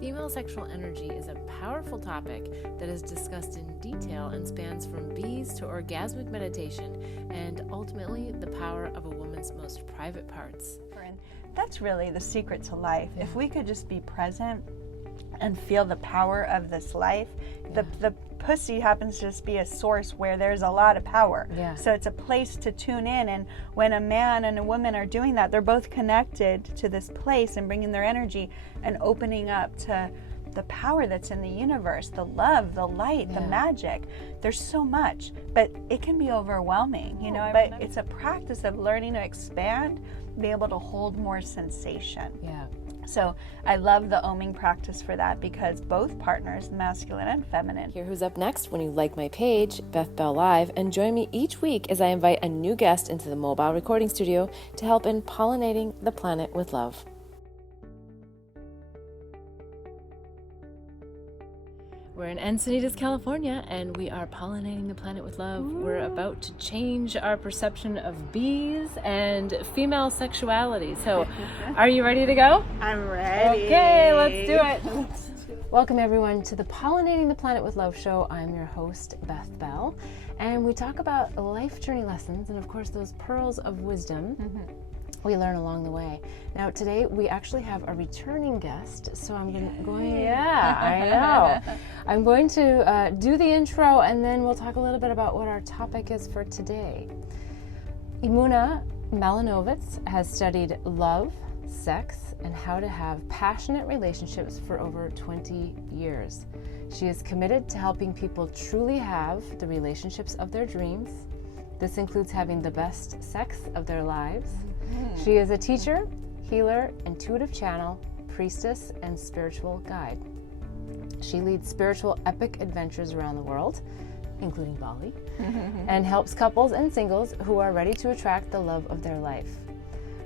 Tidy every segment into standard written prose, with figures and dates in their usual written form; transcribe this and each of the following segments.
Female sexual energy is a powerful topic that is discussed in detail and spans from bees to orgasmic meditation and ultimately the power of a woman's most private parts. That's really the secret to life. If we could just be present and feel the power of this life, the pussy happens to just be a source where there's a lot of power. Yeah. So it's a place to tune in, and when a man and a woman are doing that, they're both connected to this place and bringing their energy and opening up to the power that's in the universe, the love, the light, the magic. There's so much, but it can be overwhelming, you know, but it's a practice of learning to expand, be able to hold more sensation. Yeah. So I love the OMing practice for that because both partners, masculine and feminine. Hear who's up next when you like my page, Beth Bell Live, and join me each week as I invite a new guest into the mobile recording studio to help in pollinating the planet with love. We're in Encinitas, California, and we are pollinating the planet with love. Ooh. We're about to change our perception of bees and female sexuality. So, are you ready to go? I'm ready. Okay, let's do it. Welcome, everyone, to the Pollinating the Planet with Love show. I'm your host, Beth Bell, and we talk about life journey lessons and, of course, those pearls of wisdom. We learn along the way. Now today we actually have a returning guest, so I'm I'm going to do the intro and then we'll talk a little bit about what our topic is for today. Emunah Malinovitz has studied love, sex, and how to have passionate relationships for over 20 years. She is committed to helping people truly have the relationships of their dreams. This includes having the best sex of their lives. She is a teacher, healer, intuitive channel, priestess, and spiritual guide. She leads spiritual epic adventures around the world, including Bali, and helps couples and singles who are ready to attract the love of their life.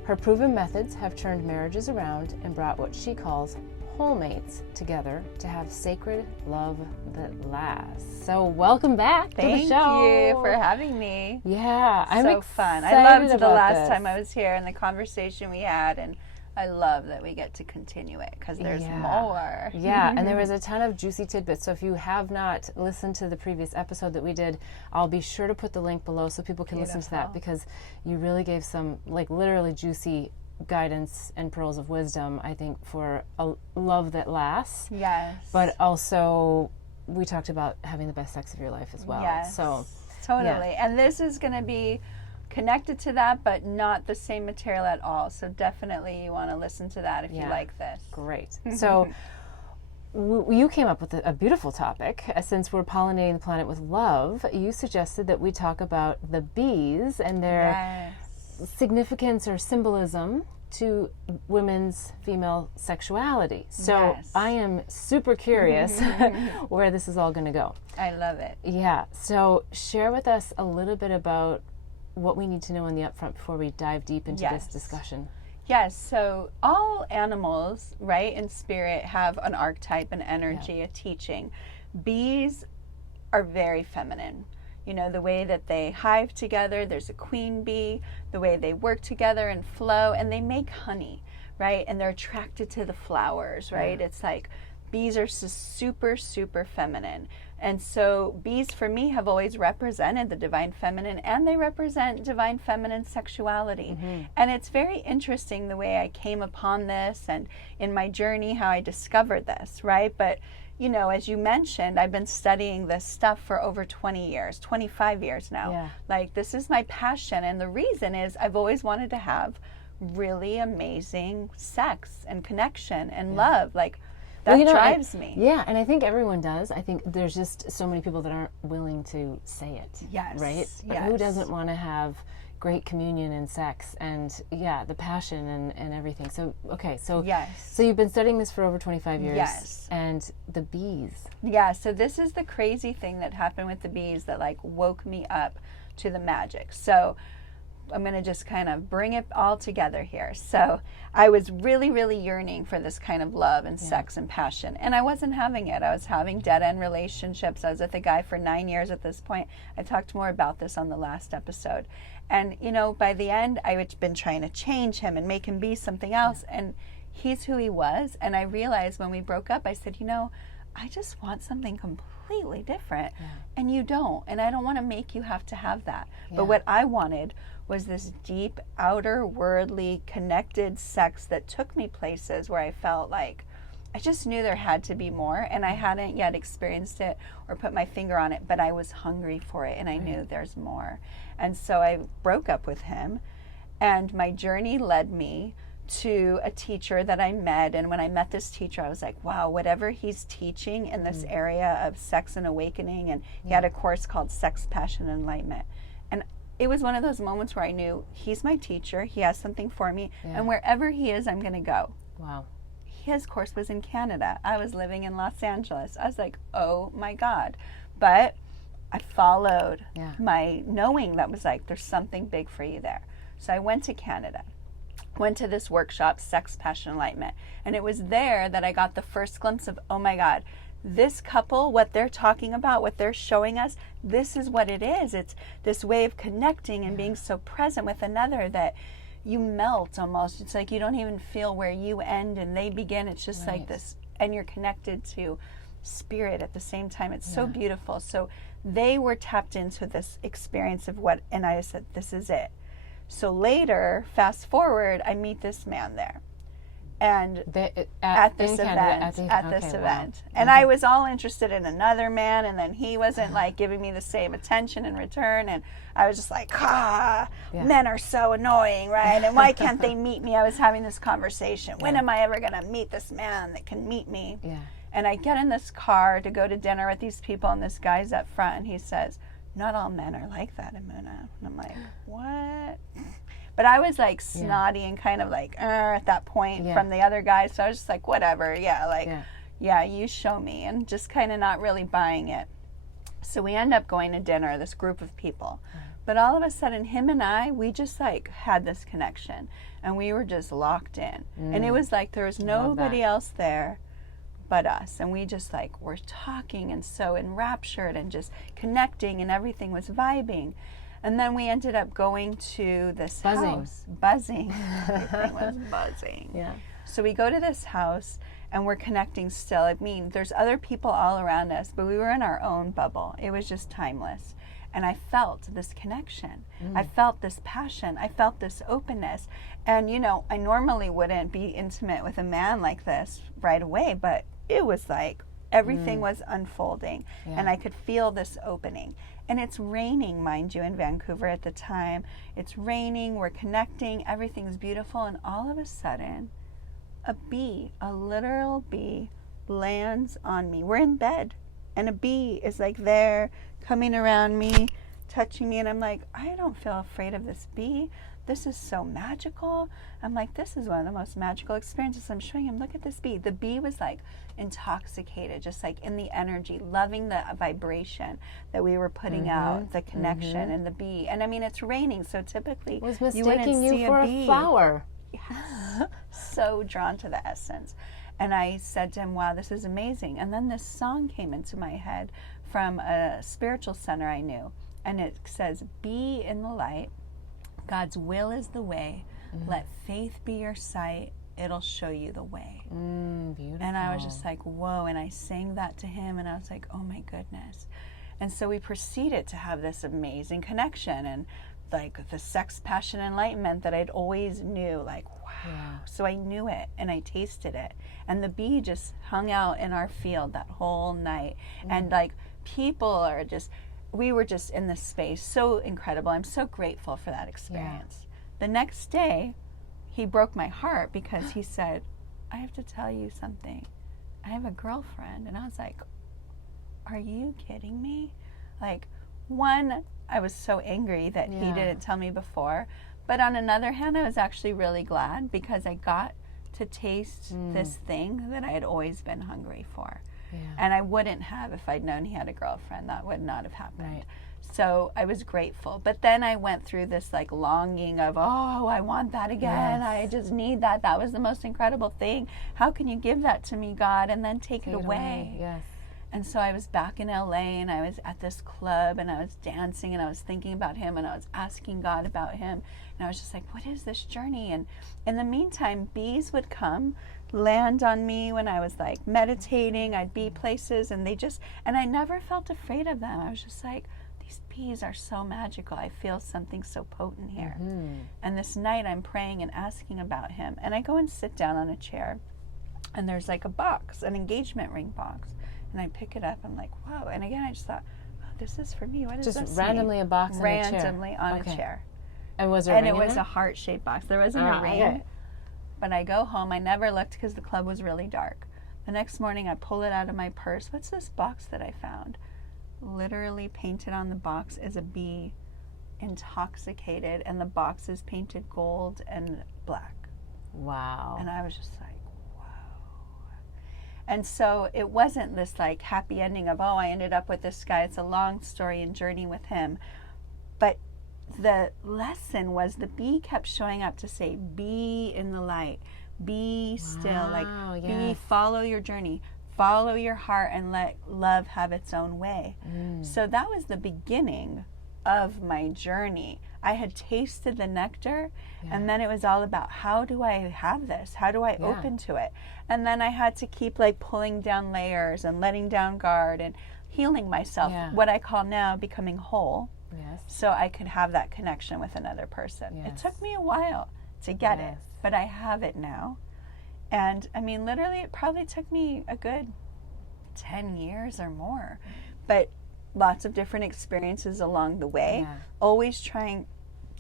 Her proven methods have turned marriages around and brought what she calls whole mates together to have sacred love that lasts. So welcome back to the show. Thank you for having me. Yeah, I'm so fun. I loved the last time I was here and the conversation we had, and I love that we get to continue it because there's more. Yeah, and there was a ton of juicy tidbits. So if you have not listened to the previous episode that we did, I'll be sure to put the link below so people can listen to that because you really gave some like literally juicy guidance and pearls of wisdom, I think, for a love that lasts. Yes. But also, we talked about having the best sex of your life as well. Yes. So, totally. Yeah. And this is going to be connected to that, but not the same material at all. So definitely you want to listen to that if you like this. Great. So, you came up with a beautiful topic. Since we're pollinating the planet with love, you suggested that we talk about the bees and their significance or symbolism to women's female sexuality. So I am super curious where this is all going to go. I love it. Yeah. So share with us a little bit about what we need to know in the upfront before we dive deep into this discussion. Yes. So all animals, right, in spirit have an archetype, an energy, a teaching. Bees are very feminine. You know, the way that they hive together, there's a queen bee, the way they work together and flow, and they make honey, right? And they're attracted to the flowers, right? It's like bees are super, super feminine. And so bees for me have always represented the divine feminine, and they represent divine feminine sexuality. And it's very interesting the way I came upon this and in my journey how I discovered this, right? But you know, as you mentioned, I've been studying this stuff for over 20 years, 25 years now. Yeah. Like, this is my passion. And the reason is I've always wanted to have really amazing sex and connection and love. Like, that drives me. Yeah, and I think everyone does. I think there's just so many people that aren't willing to say it. Yes. Right? Yes. Who doesn't want to have great communion and sex and the passion and everything. So so you've been studying this for over 25 years. Yes. And the bees. Yeah, so this is the crazy thing that happened with the bees that like woke me up to the magic. So I'm going to just kind of bring it all together here. So I was really, really yearning for this kind of love and sex and passion. And I wasn't having it. I was having dead-end relationships. I was with a guy for 9 years at this point. I talked more about this on the last episode. And, you know, by the end, I had been trying to change him and make him be something else. And he's who he was. And I realized when we broke up, I said, you know, I just want something completely different. Yeah. And you don't. And I don't want to make you have to have that. Yeah. But what I wanted was this deep, outer, worldly, connected sex that took me places where I felt like I just knew there had to be more. And I hadn't yet experienced it or put my finger on it, but I was hungry for it. And I knew there's more. And so I broke up with him. And my journey led me to a teacher that I met. And when I met this teacher, I was like, wow, whatever he's teaching in this area of sex and awakening. And he had a course called Sex, Passion, and Enlightenment. And it was one of those moments where I knew he's my teacher. He has something for me. Yeah. And wherever he is, I'm going to go. Wow. His course was in Canada. I was living in Los Angeles. I was like, oh my God. But I followed my knowing that was like, there's something big for you there. So I went to Canada. Went to this workshop, Sex, Passion, Enlightenment. And it was there that I got the first glimpse of, oh my God, this couple, what they're talking about, what they're showing us, this is what it is. It's this way of connecting and being so present with another that you melt almost. It's like you don't even feel where you end and they begin. It's just like this, and you're connected to spirit at the same time. It's so beautiful. So they were tapped into this experience of what, and I said, this is it. So later, fast forward, I meet this man there, and at this event. And I was all interested in another man, and then he wasn't like giving me the same attention in return, and I was just like, men are so annoying, right? And why can't they meet me? I was having this conversation. When am I ever going to meet this man that can meet me? Yeah. And I get in this car to go to dinner with these people, and this guy's up front, and he says, not all men are like that, Emunah. And I'm like, what? But I was like snotty and kind of like, at that point from the other guys. So I was just like, whatever. Yeah, you show me. And just kind of not really buying it. So we end up going to dinner, this group of people. But all of a sudden, him and I, we just like had this connection. And we were just locked in. And it was like there was nobody else there but us. And we just like were talking and so enraptured and just connecting, and everything was vibing. And then we ended up going to this house. Buzzing. Everything was buzzing. Yeah. So we go to this house and we're connecting still. I mean, there's other people all around us, but we were in our own bubble. It was just timeless. And I felt this connection. I felt this passion. I felt this openness. And, you know, I normally wouldn't be intimate with a man like this right away, but it was like everything was unfolding, and I could feel this opening. And it's raining, mind you, in Vancouver at the time. It's raining, we're connecting, everything's beautiful, and all of a sudden, a bee, a literal bee, lands on me. We're in bed, and a bee is like there, coming around me, touching me, and I'm like, I don't feel afraid of this bee. This is so magical. I'm like, this is one of the most magical experiences. I'm showing him, look at this bee. The bee was like intoxicated, just like in the energy, loving the vibration that we were putting out, the connection and the bee. And I mean, it's raining, so typically Was you wouldn't mistaking see you for a a bee. flower. Yes. So drawn to the essence. And I said to him, wow, this is amazing. And then this song came into my head from a spiritual center I knew. And it says, be in the light. God's will is the way. Let faith be your sight. It'll show you the way. Beautiful. And I was just like, whoa. And I sang that to him, and I was like, oh my goodness. And so we proceeded to have this amazing connection, and like the sex, passion, enlightenment that I'd always knew, like, wow. Yeah. So I knew it, and I tasted it. And the bee just hung out in our field that whole night. And like people are just, we were just in this space, so incredible. I'm so grateful for that experience. Yeah. The next day, he broke my heart because he said, I have to tell you something. I have a girlfriend. And I was like, are you kidding me? Like, one, I was so angry that he didn't tell me before. But on another hand, I was actually really glad because I got to taste this thing that I had always been hungry for. Yeah. And I wouldn't have if I'd known he had a girlfriend. That would not have happened. Right. So I was grateful. But then I went through this like longing of, oh, I want that again. Yes. I just need that. That was the most incredible thing. How can you give that to me, God, and then take it away? Yes. And so I was back in LA, and I was at this club, and I was dancing, and I was thinking about him, and I was asking God about him. And I was just like, what is this journey? And in the meantime, bees would come, land on me when I was like meditating. I'd be places, and and I never felt afraid of them. I was just like, these bees are so magical. I feel something so potent here. And this night I'm praying and asking about him. And I go and sit down on a chair, and there's like a box, an engagement ring box. And I pick it up. I'm like, whoa. And again, I just thought, oh, this is for me. What does this mean? Just randomly a box on a chair? Randomly on a chair. And was there a ring in it was there? a heart-shaped box. There wasn't a ring. Okay. But I go home. I never looked because the club was really dark. The next morning, I pull it out of my purse. What's this box that I found? Literally painted on the box is a bee, intoxicated, and the box is painted gold and black. Wow. And I was just like, and so it wasn't this like happy ending of, oh, I ended up with this guy. It's a long story and journey with him. But the lesson was the bee kept showing up to say, be in the light, be still, be, follow your journey, follow your heart, and let love have its own way. So that was the beginning of my journey. I had tasted the nectar, and then it was all about, how do I have this? How do I open to it? And then I had to keep like pulling down layers and letting down guard and healing myself, what I call now becoming whole, so I could have that connection with another person. It took me a while to get it, but I have it now. And I mean, literally, it probably took me a good 10 years or more, but lots of different experiences along the way, always trying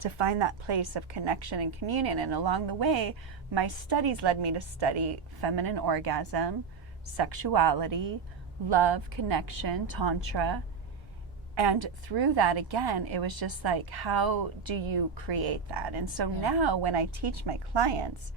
to find that place of connection and communion. And along the way, my studies led me to study feminine orgasm, sexuality, love, connection, tantra. And through that, again, it was just like, how do you create that? And so now when I teach my clients,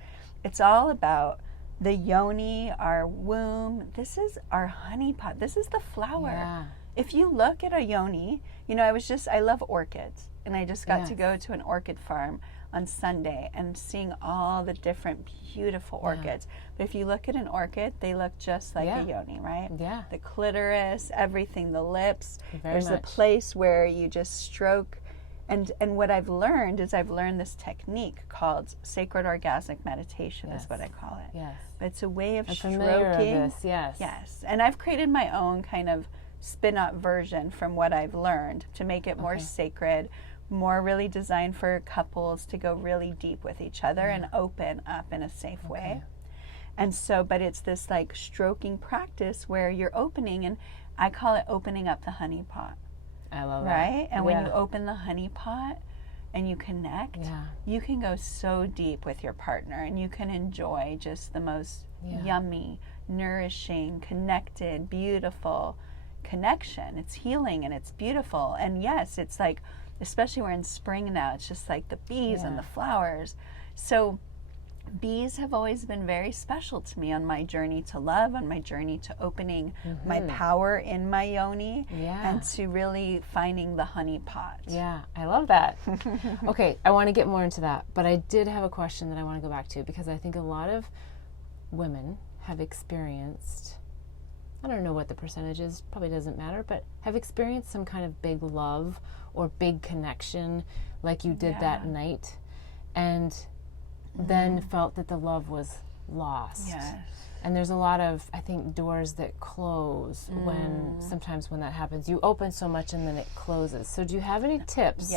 it's all about the yoni, our womb. This is our honeypot. This is the flower. If you look at a yoni, you know, I love orchids, and I just got to go to an orchid farm on Sunday and seeing all the different beautiful orchids. But if you look at an orchid, they look just like a yoni, right? The clitoris, everything, the lips. There's a place where you just stroke. And what I've learned is this technique called sacred orgasmic meditation is what I call it. But it's a way of stroking. Of this, And I've created my own kind of spin-up version from what I've learned to make it more sacred, more really designed for couples to go really deep with each other and open up in a safe way. And so, but it's this like stroking practice where you're opening, and I call it opening up the honey pot. I love that. Right? And when you open the honey pot and you connect, you can go so deep with your partner, and you can enjoy just the most yummy, nourishing, connected, beautiful connection. It's healing and it's beautiful. And yes, it's like, especially we're in spring now, it's just like the bees and the flowers. So bees have always been very special to me on my journey to love, on my journey to opening my power in my yoni, and to really finding the honey pot. I love that. Okay, I want to get more into that, but I did have a question that I want to go back to, because I think a lot of women have experienced, I don't know what the percentage is, probably doesn't matter, but have experienced some kind of big love or big connection like you did that night, and then felt that the love was lost. And there's a lot of, I think, doors that close sometimes when that happens. You open so much and then it closes. So do you have any tips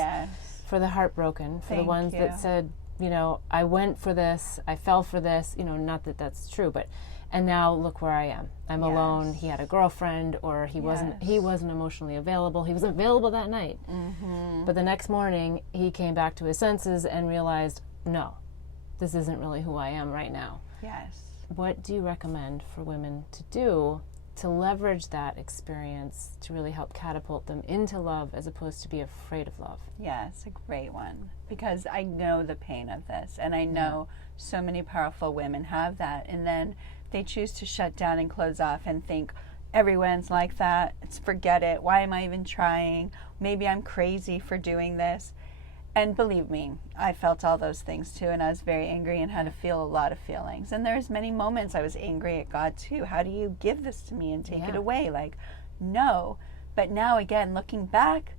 for the heartbroken, for the ones that said, you know, I went for this, I fell for this, you know, not that that's true, but, and now look where I am. I'm alone. He had a girlfriend, or he wasn't emotionally available. He was available that night. But the next morning he came back to his senses and realized, no, this isn't really who I am right now. What do you recommend for women to do to leverage that experience to really help catapult them into love, as opposed to be afraid of love? It's a great one, because I know the pain of this, and I know so many powerful women have that, and then they choose to shut down and close off and think, everyone's like that, forget it, why am I even trying, maybe I'm crazy for doing this. And believe me, I felt all those things too, and I was very angry and had to feel a lot of feelings. And there's many moments I was angry at God too. How do you give this to me and take it away? Like, no. But now again, looking back,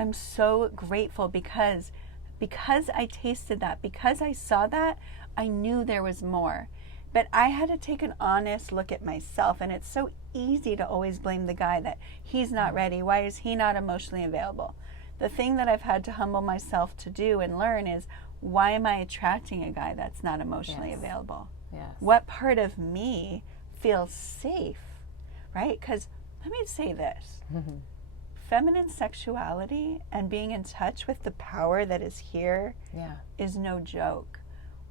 I'm so grateful because I tasted that, because I saw that, I knew there was more. But I had to take an honest look at myself, and it's so easy to always blame the guy that he's not ready. Why is he not emotionally available? The thing that I've had to humble myself to do and learn is, why am I attracting a guy that's not emotionally available? Yes. What part of me feels safe, right? Because let me say this. Feminine sexuality and being in touch with the power that is here is no joke.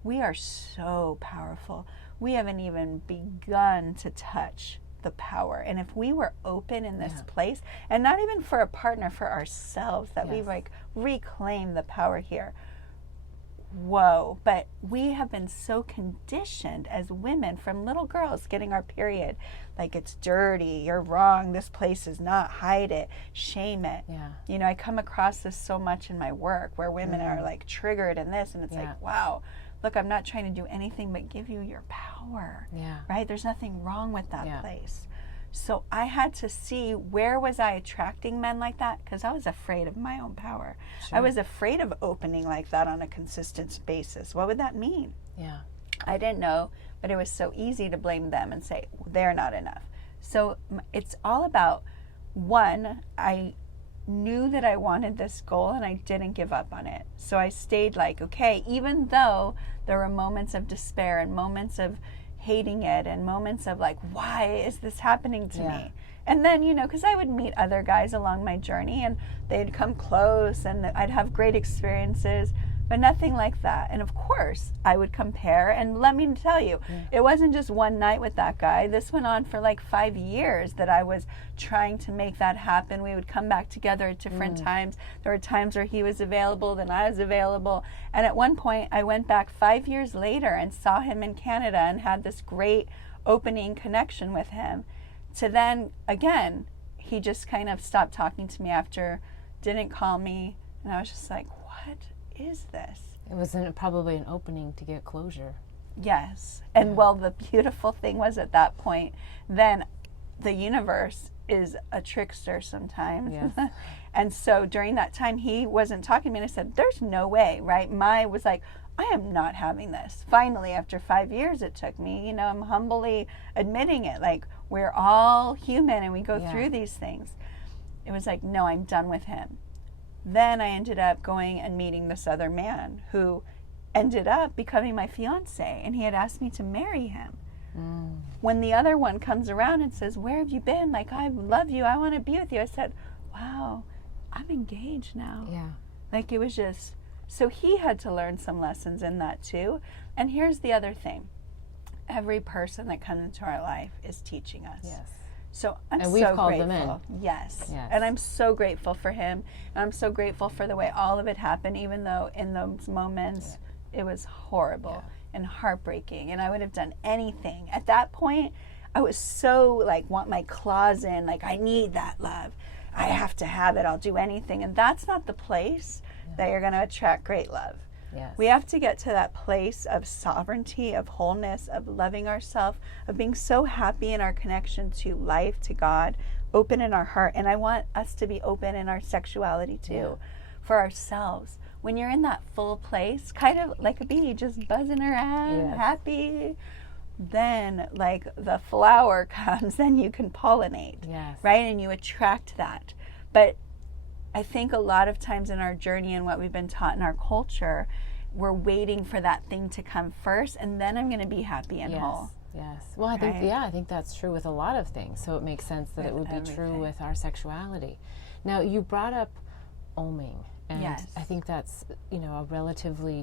We are so powerful. We haven't even begun to touch the power. And if we were open in this place, and not even for a partner, for ourselves, that we like reclaim the power here. Whoa. But we have been so conditioned as women from little girls getting our period. Like, it's dirty, you're wrong, this place is not, hide it, shame it. You know, I come across this so much in my work where women are like triggered in this, and it's like, wow, look, I'm not trying to do anything but give you your power, right? There's nothing wrong with that place. So I had to see, where was I attracting men like that? Because I was afraid of my own power. I was afraid of opening like that on a consistent basis. What would that mean? I didn't know, but it was so easy to blame them and say, they're not enough. So it's all about, one, I knew that I wanted this goal and I didn't give up on it. So I stayed like, okay, even though there were moments of despair and moments of hating it and moments of like, why is this happening to me? And then, you know, because I would meet other guys along my journey and they'd come close and I'd have great experiences, but nothing like that. And of course, I would compare. And let me tell you, it wasn't just one night with that guy. This went on for like 5 years that I was trying to make that happen. We would come back together at different times. There were times where he was available, then I was available. And at one point, I went back 5 years later and saw him in Canada and had this great opening connection with him. To then, again, he just kind of stopped talking to me after, didn't call me. And I was just like, what is this? It was probably an opening to get closure. Yes. And well, the beautiful thing was, at that point, then the universe is a trickster sometimes. And so during that time, he wasn't talking to me, and I said, there's no way, right? My was like, I am not having this. Finally, after 5 years it took me, you know, I'm humbly admitting it, like, we're all human and we go through these things. It was like, no, I'm done with him. Then I ended up going and meeting this other man who ended up becoming my fiance, and he had asked me to marry him. When the other one comes around and says, where have you been? Like, I love you, I want to be with you. I said, wow, I'm engaged now. Like, it was just, so he had to learn some lessons in that too. And here's the other thing. Every person that comes into our life is teaching us. So I'm and we've so called grateful. them in. Yes. And I'm so grateful for him. And I'm so grateful for the way all of it happened, even though in those moments it was horrible and heartbreaking. And I would have done anything. At that point, I was so like, want my claws in, like, I need that love. I have to have it. I'll do anything. And that's not the place that you're going to attract great love. We have to get to that place of sovereignty, of wholeness, of loving ourselves, of being so happy in our connection to life, to God, open in our heart. And I want us to be open in our sexuality too, for ourselves. When you're in that full place, kind of like a bee, just buzzing around, happy, then like the flower comes, then you can pollinate, right? And you attract that. But I think a lot of times in our journey and what we've been taught in our culture, we're waiting for that thing to come first, and then I'm going to be happy and whole. Well, I think I think that's true with a lot of things. So it makes sense that it would be true with our sexuality. Now, you brought up OMing, and I think that's, you know,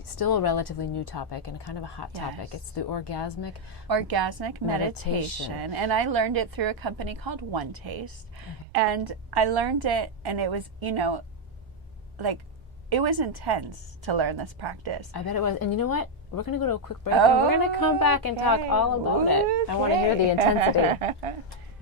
still a relatively new topic and kind of a hot topic. It's the Orgasmic meditation. And I learned it through a company called One Taste. And I learned it, and it was, you know, like, it was intense to learn this practice. I bet it was. And you know what? We're going to go to a quick break, and we're going to come back and talk all about it. I want to hear the intensity.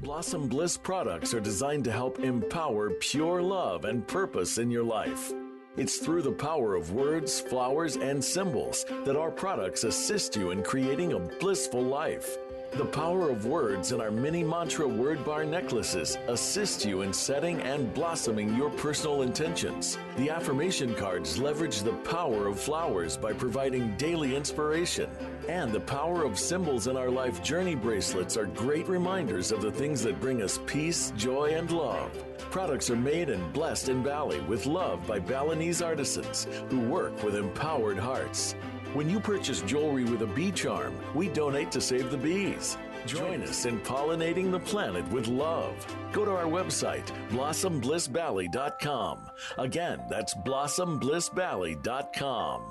Blossom Bliss products are designed to help empower pure love and purpose in your life. It's through the power of words, flowers, and symbols that our products assist you in creating a blissful life. The power of words in our mini mantra word bar necklaces assist you in setting and blossoming your personal intentions. The affirmation cards leverage the power of flowers by providing daily inspiration. And the power of symbols in our life journey bracelets are great reminders of the things that bring us peace, joy, and love. Products are made and blessed in Bali with love by Balinese artisans who work with empowered hearts. When you purchase jewelry with a bee charm, we donate to save the bees. Join us in pollinating the planet with love. Go to our website, blossomblissbali.com. Again, that's blossomblissbali.com.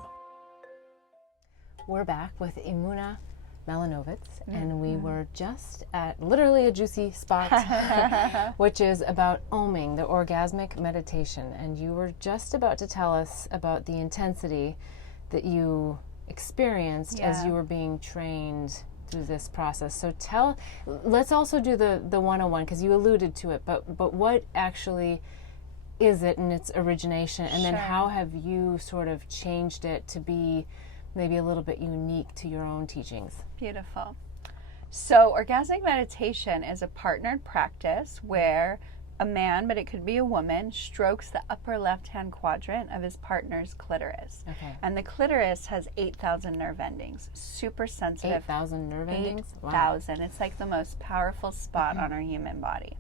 We're back with Emunah Malinovitz, and we were just at literally a juicy spot, which is about OMing, the orgasmic meditation. And you were just about to tell us about the intensity that you experienced as you were being trained through this process. So let's also do the 101, because you alluded to it, but what actually is it in its origination, and then how have you sort of changed it to be maybe a little bit unique to your own teachings? Beautiful. So orgasmic meditation is a partnered practice where a man, but it could be a woman, strokes the upper left-hand quadrant of his partner's clitoris. Okay. And the clitoris has 8,000 nerve endings, super sensitive. 8,000 nerve endings? 8,000. Wow. It's like the most powerful spot on our human body.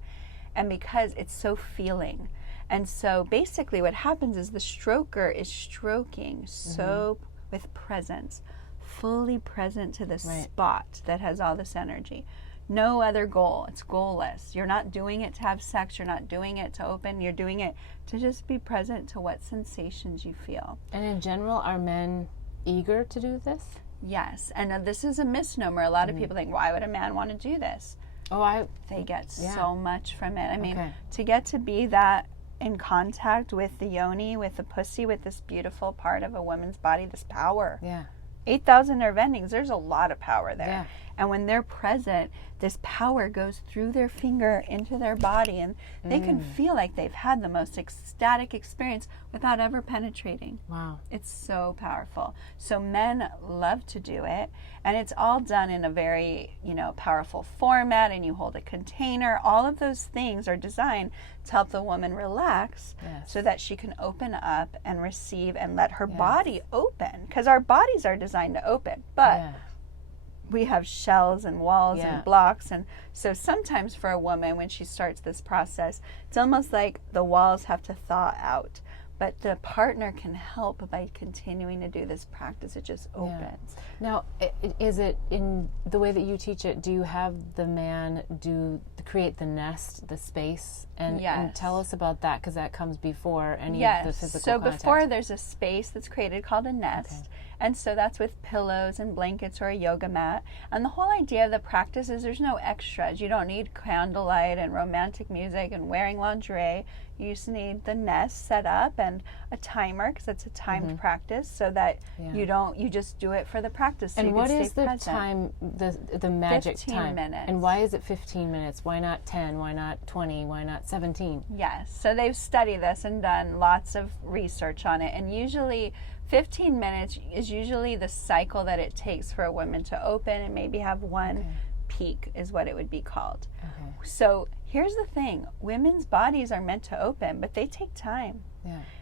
And because it's so feeling. And so basically what happens is the stroker is stroking so with presence, fully present to the spot that has all this energy. No other goal. It's goalless. You're not doing it to have sex. You're not doing it to open. You're doing it to just be present to what sensations you feel. And in general, are men eager to do this? Yes. And this is a misnomer. A lot of people think, why would a man want to do this? They get so much from it. I mean, to get to be that in contact with the yoni, with the pussy, with this beautiful part of a woman's body, this power. 8,000 nerve endings, there's a lot of power there. And when they're present, this power goes through their finger into their body, and they can feel like they've had the most ecstatic experience without ever penetrating. Wow. It's so powerful. So men love to do it, and it's all done in a very, powerful format, and you hold a container. All of those things are designed to help the woman relax so that she can open up and receive and let her body open, because our bodies are designed to open, but we have shells and walls and blocks. And so sometimes for a woman, when she starts this process, it's almost like the walls have to thaw out. But the partner can help by continuing to do this practice. It just opens. Now, is it in the way that you teach it, do you have the man create the nest, the space? And tell us about that, because that comes before any of the physical contact. Before, there's a space that's created called a nest. And so that's with pillows and blankets or a yoga mat. And the whole idea of the practice is there's no extras. You don't need candlelight and romantic music and wearing lingerie. You just need the nest set up and a timer, because it's a timed practice, so that you just do it for the practice. So and what is the present. Time, the magic 15 time? minutes. And why is it 15 minutes? Why not 10? Why not 20? Why not 17? Yes. So they've studied this and done lots of research on it. And usually 15 minutes is usually the cycle that it takes for a woman to open and maybe have one peak, is what it would be called. So here's the thing. Women's bodies are meant to open, but they take time.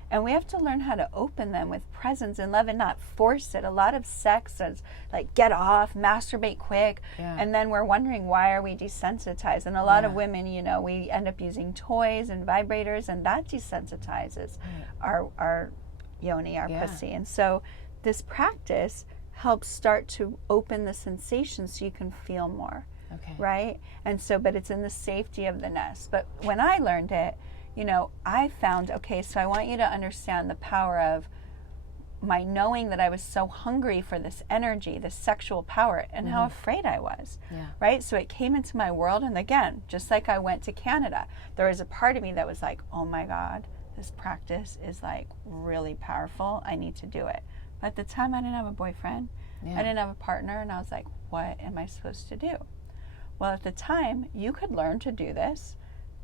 And we have to learn how to open them with presence and love and not force it. A lot of sex is like, get off, masturbate quick. And then we're wondering, why are we desensitized? And a lot of women, we end up using toys and vibrators, and that desensitizes our yoni, our pussy. And so this practice helps start to open the sensation so you can feel more. Right? And so, but it's in the safety of the nest. But when I learned it, I found, so I want you to understand the power of my knowing that I was so hungry for this energy, this sexual power, and how afraid I was. Right? So it came into my world, and again, just like I went to Canada, there was a part of me that was like, oh my God, this practice is like really powerful. I need to do it. But at the time, I didn't have a boyfriend. I didn't have a partner, and I was like, what am I supposed to do? Well, at the time, you could learn to do this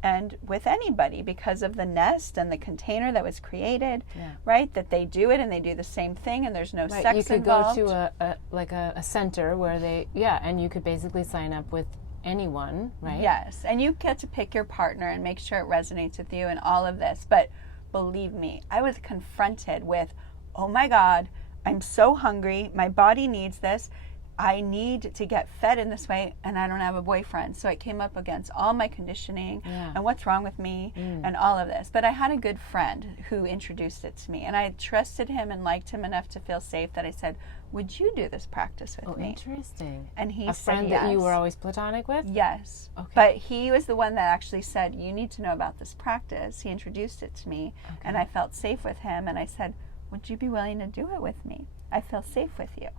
and with anybody, because of the nest and the container that was created, Yeah. right? That they do it and they do the same thing and there's no Right, sex you could involved. go to a center where and you could basically sign up with anyone, right? Yes, and you get to pick your partner and make sure it resonates with you and all of this. But believe me, I was confronted with, oh my God, I'm so hungry. My body needs this. I need to get fed in this way, and I don't have a boyfriend. So I came up against all my conditioning and what's wrong with me and all of this. But I had a good friend who introduced it to me, and I trusted him and liked him enough to feel safe that I said, would you do this practice with me? Interesting. And he A said friend yes. that you were always platonic with? Yes. Okay. But he was the one that actually said, you need to know about this practice. He introduced it to me, and I felt safe with him. And I said, would you be willing to do it with me? I feel safe with you.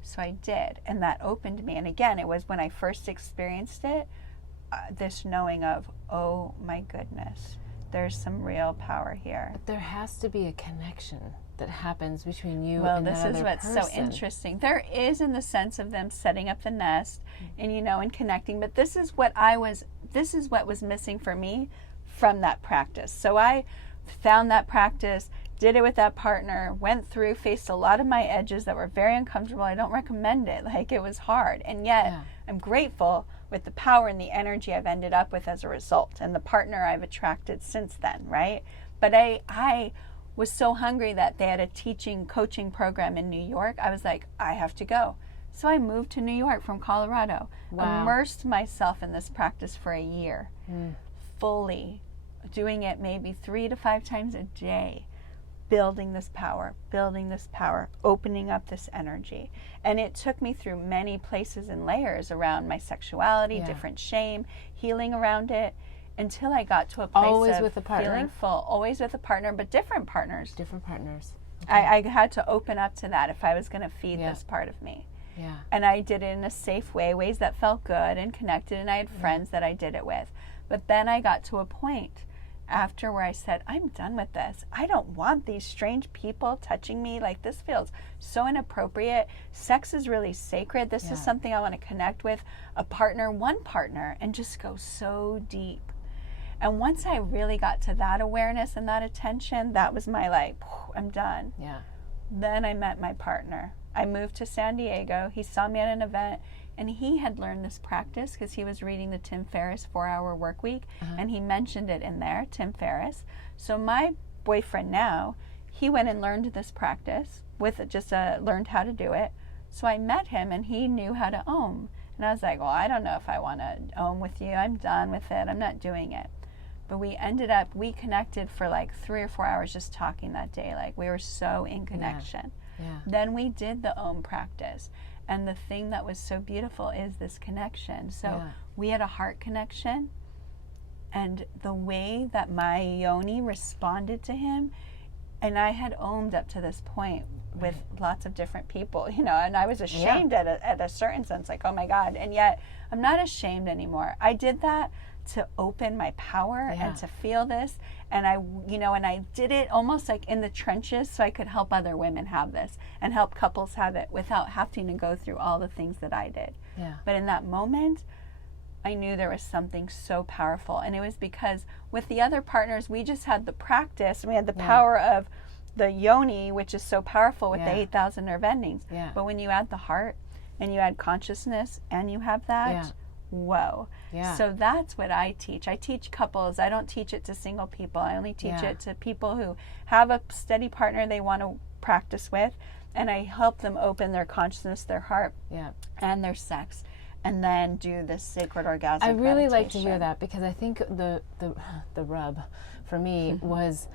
So I did, and that opened me. And again, it was when I first experienced it, this knowing of, oh my goodness, there's some real power here. But there has to be a connection that happens between you Well, and this that is other what's person. so interesting. There is, in the sense of them setting up the nest and, and connecting. But this is what was missing for me from that practice. So I found that practice, did it with that partner, went through, faced a lot of my edges that were very uncomfortable. I don't recommend it. Like, it was hard. And yet I'm grateful with the power and the energy I've ended up with as a result, and the partner I've attracted since then, right? But I was so hungry that they had a coaching program in New York. I was like, I have to go. So I moved to New York from Colorado, immersed myself in this practice for a year, fully doing it maybe 3 to 5 times a day, building this power, opening up this energy. And it took me through many places and layers around my sexuality, different shame, healing around it, until I got to a place Always of with a partner? feeling full. Always with a partner, but different partners. Different partners. I had to open up to that if I was going to feed this part of me. Yeah. And I did it in a safe way, ways that felt good and connected, and I had friends that I did it with. But then I got to a point after where I said, I'm done with this. I don't want these strange people touching me. Like, this feels so inappropriate. Sex is really sacred. This is something I want to connect with a partner, one partner, and just go so deep. And once I really got to that awareness and that attention, that was my I'm done. Yeah. Then I met my partner. I moved to San Diego. He saw me at an event, and he had learned this practice because he was reading the Tim Ferriss 4-Hour Work Week, and he mentioned it in there, Tim Ferriss. So my boyfriend now, he went and learned this practice learned how to do it. So I met him, and he knew how to Om. And I was like, well, I don't know if I want to Om with you. I'm done with it. I'm not doing it. But we connected for 3 or 4 hours just talking that day. Like, we were so in connection. Yeah. Then we did the Om practice. And the thing that was so beautiful is this connection. So we had a heart connection. And the way that my yoni responded to him, and I had Om'd up to this point with lots of different people, and I was ashamed at a certain sense, like, oh my God. And yet I'm not ashamed anymore. I did that to open my power and to feel this. And I did it almost like in the trenches so I could help other women have this and help couples have it without having to go through all the things that I did. Yeah. But in that moment, I knew there was something so powerful. And it was because with the other partners, we just had the practice, and we had the power of the yoni, which is so powerful with the 8,000 nerve endings. Yeah. But when you add the heart and you add consciousness and you have that, whoa. Yeah. So that's what I teach. I teach couples. I don't teach it to single people. I only teach it to people who have a steady partner they want to practice with, and I help them open their consciousness, their heart, and their sex, and then do this sacred orgasmic I really meditation. like to hear that, because I think the rub for me was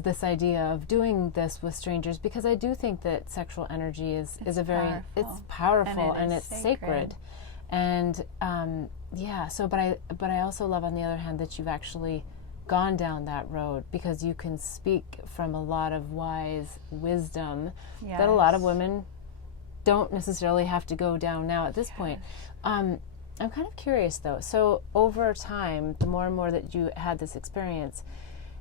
this idea of doing this with strangers, because I do think that sexual energy is a very powerful. powerful And it's sacred. sacred. And but I also love, on the other hand, that you've actually gone down that road, because you can speak from a lot of wise wisdom that a lot of women don't necessarily have to go down now at this point. I'm kind of curious though. So over time, the more and more that you had this experience,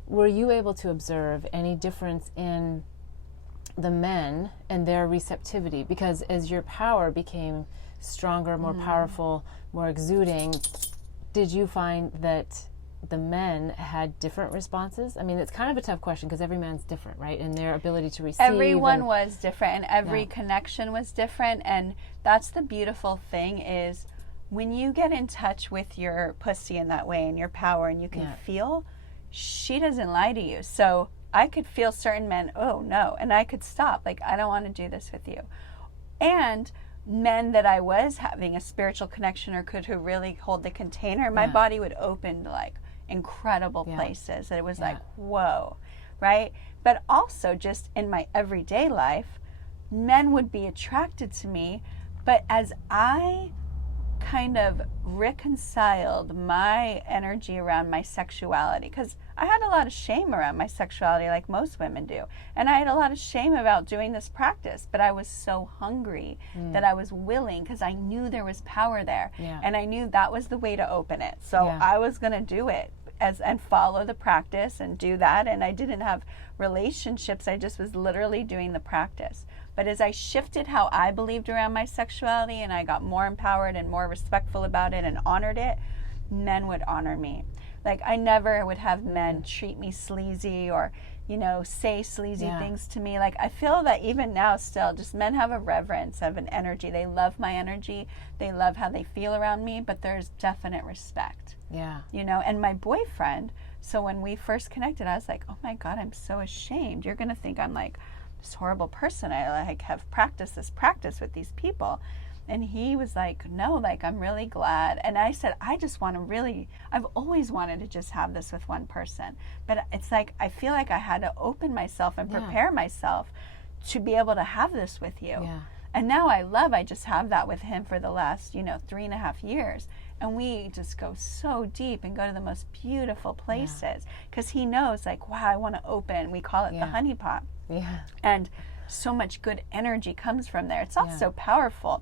were you able to observe any difference in the men and their receptivity? Because as your power became stronger, more powerful, more exuding, did you find that the men had different responses? I mean, it's kind of a tough question because every man's different, right? And their ability to receive. Everyone was different, and every connection was different. And that's the beautiful thing is when you get in touch with your pussy in that way and your power, and you can feel, she doesn't lie to you. So I could feel certain men, oh no, and I could stop. Like, I don't want to do this with you. And men that I was having a spiritual connection or could who really hold the container, my body would open to like incredible places. That it was like, whoa, right? But also just in my everyday life, men would be attracted to me. But as I kind of reconciled my energy around my sexuality, because I had a lot of shame around my sexuality like most women do, and I had a lot of shame about doing this practice, but I was so hungry that I was willing, because I knew there was power there, and I knew that was the way to open it. So I was going to do it and follow the practice and do that. And I didn't have relationships, I just was literally doing the practice. But as I shifted how I believed around my sexuality, and I got more empowered and more respectful about it and honored it, men would honor me. Like, I never would have men treat me sleazy or, you know, say sleazy things to me. Like, I feel that even now still, just men have a reverence, have an energy. They love my energy. They love how they feel around me, but there's definite respect. Yeah. You know, and my boyfriend, so when we first connected, I was like, oh my God, I'm so ashamed. You're going to think I'm like this horrible person. I like have practiced this practice with these people. And he was like, no, like, I'm really glad. And I said, I just want to really, I've always wanted to just have this with one person. But it's like, I feel like I had to open myself and prepare myself to be able to have this with you. Yeah. And now I just have that with him for the last, 3.5 years. And we just go so deep and go to the most beautiful places. Because he knows, like, wow, I want to open. We call it the honey pot. Yeah. And so much good energy comes from there. It's also powerful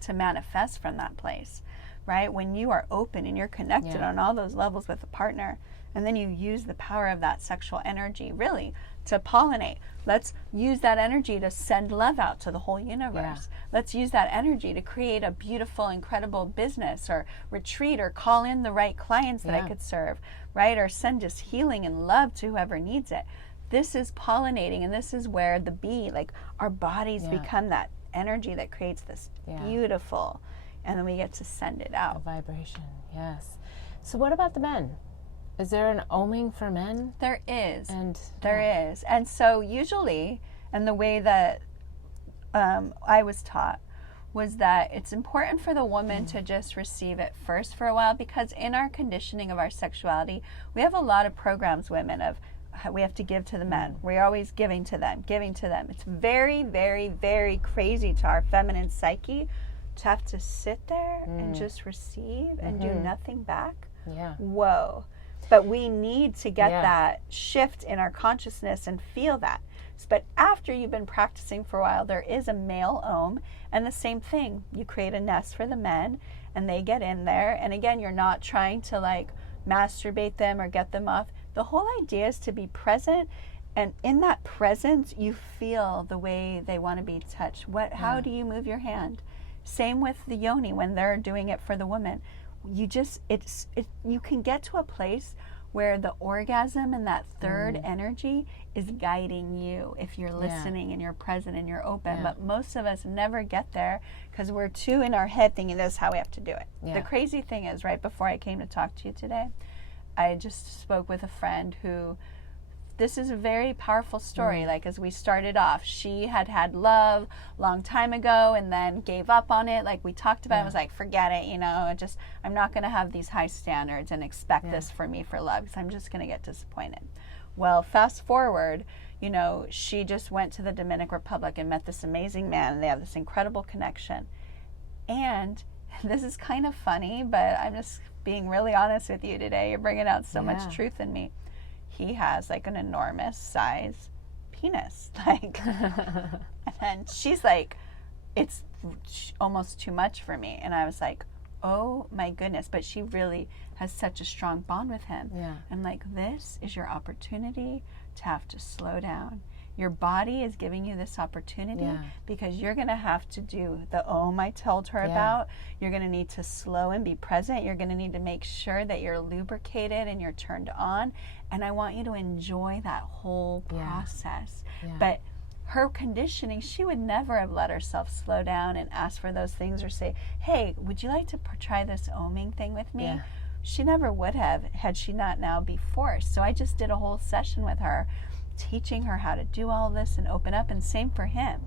to manifest from that place, right? When you are open and you're connected on all those levels with a partner, and then you use the power of that sexual energy really to pollinate. Let's use that energy to send love out to the whole universe. Let's use that energy to create a beautiful, incredible business or retreat, or call in the right clients that I could serve, right? Or send just healing and love to whoever needs it. This is pollinating, and this is where the bee, like, our bodies become that energy that creates this beautiful, and then we get to send it out. A vibration, yes. So what about the men? Is there an OMing for men? There is. And there is. And so usually, and the way that I was taught was that it's important for the woman to just receive it first for a while, because in our conditioning of our sexuality, we have a lot of programs, women, of we have to give to the men. We're always giving to them. It's very, very, very crazy to our feminine psyche to have to sit there and just receive and do nothing back. Yeah. Whoa. But we need to get that shift in our consciousness and feel that. But after you've been practicing for a while, there is a male Om, and the same thing. You create a nest for the men, and they get in there. And again, you're not trying to like masturbate them or get them off. The whole idea is to be present, and in that presence, you feel the way they want to be touched. How do you move your hand? Same with the yoni when they're doing it for the woman. You just, you can get to a place where the orgasm and that third energy is guiding you if you're listening and you're present and you're open. But most of us never get there because we're too in our head thinking this is how we have to do it. The crazy thing is, right before I came to talk to you today, I just spoke with a friend who, this is a very powerful story. Like, as we started off, she had love long time ago and then gave up on it. Like we talked about, it was like, forget it, I'm not going to have these high standards and expect this for me for love, because I'm just going to get disappointed. Well, fast forward, she just went to the Dominican Republic and met this amazing man, and they have this incredible connection. And this is kind of funny, but I'm just being really honest with you today. You're bringing out so much truth in me. He has like an enormous size penis, like, and she's like, it's almost too much for me. And I was like, oh my goodness, but she really has such a strong bond with him. I'm like, this is your opportunity to have to slow down Your body is giving you this opportunity Yeah. because you're going to have to do the Om I told her Yeah. about. You're going to need to slow and be present. You're going to need to make sure that you're lubricated and you're turned on. And I want you to enjoy that whole process. Yeah. But her conditioning, she would never have let herself slow down and ask for those things or say, hey, would you like to try this Oming thing with me? Yeah. She never would have had she not now be forced. So I just did a whole session with her, teaching her how to do all this and open up, and same for him.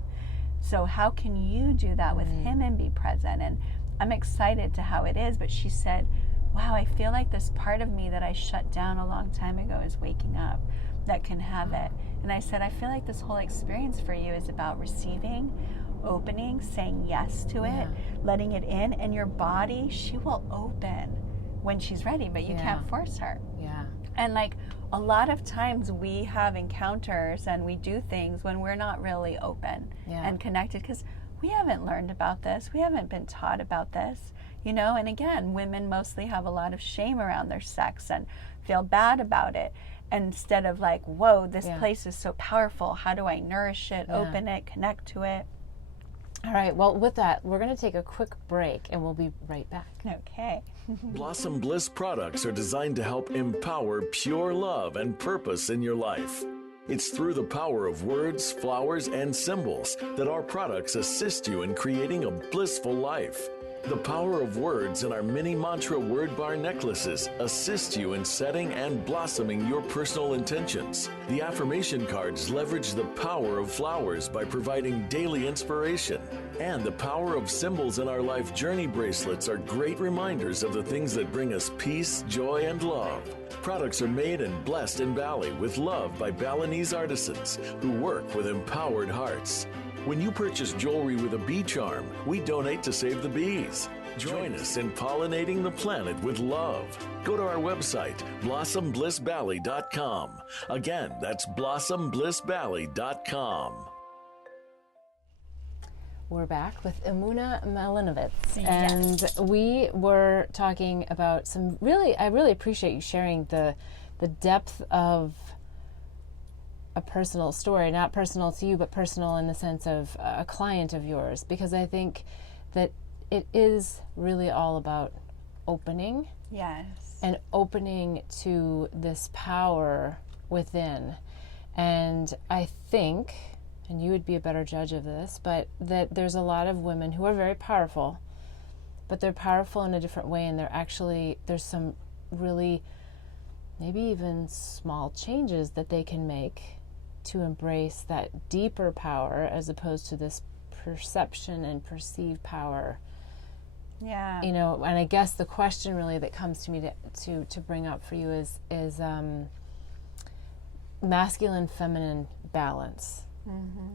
So how can you do that with him and be present? And I'm excited to how it is, but she said, wow, I feel like this part of me that I shut down a long time ago is waking up, that can have it. And I said, I feel like this whole experience for you is about receiving, opening, saying yes to it, letting it in, and your body, she will open when she's ready, but you can't force her. Yeah. And like a lot of times we have encounters and we do things when we're not really open and connected, because we haven't learned about this. We haven't been taught about this, you know. And again, women mostly have a lot of shame around their sex and feel bad about it. Instead of like, whoa, this place is so powerful. How do I nourish it, open it, connect to it? All right. Well, with that, we're going to take a quick break and we'll be right back. Okay. Blossom Bliss products are designed to help empower pure love and purpose in your life. It's through the power of words, flowers, and symbols that our products assist you in creating a blissful life. The power of words in our mini mantra word bar necklaces assist you in setting and blossoming your personal intentions. The affirmation cards leverage the power of flowers by providing daily inspiration. And the power of symbols in our life journey bracelets are great reminders of the things that bring us peace, joy, and love. Products are made and blessed in Bali with love by Balinese artisans who work with empowered hearts. When you purchase jewelry with a bee charm, we donate to save the bees. Join us in pollinating the planet with love. Go to our website, blossomblissbali.com. Again, that's blossomblissbali.com. We're back with Emunah Malinovitz, and we were talking about some I really appreciate you sharing the depth of a personal story, not personal to you, but personal in the sense of a client of yours, because I think that it is really all about opening. Yes. And opening to this power within. And I think, and you would be a better judge of this, but that there's a lot of women who are very powerful, but they're powerful in a different way, and there's some really maybe even small changes that they can make to embrace that deeper power as opposed to this perception and perceived power. Yeah. You know, and I guess the question really that comes to me to bring up for you is masculine feminine balance.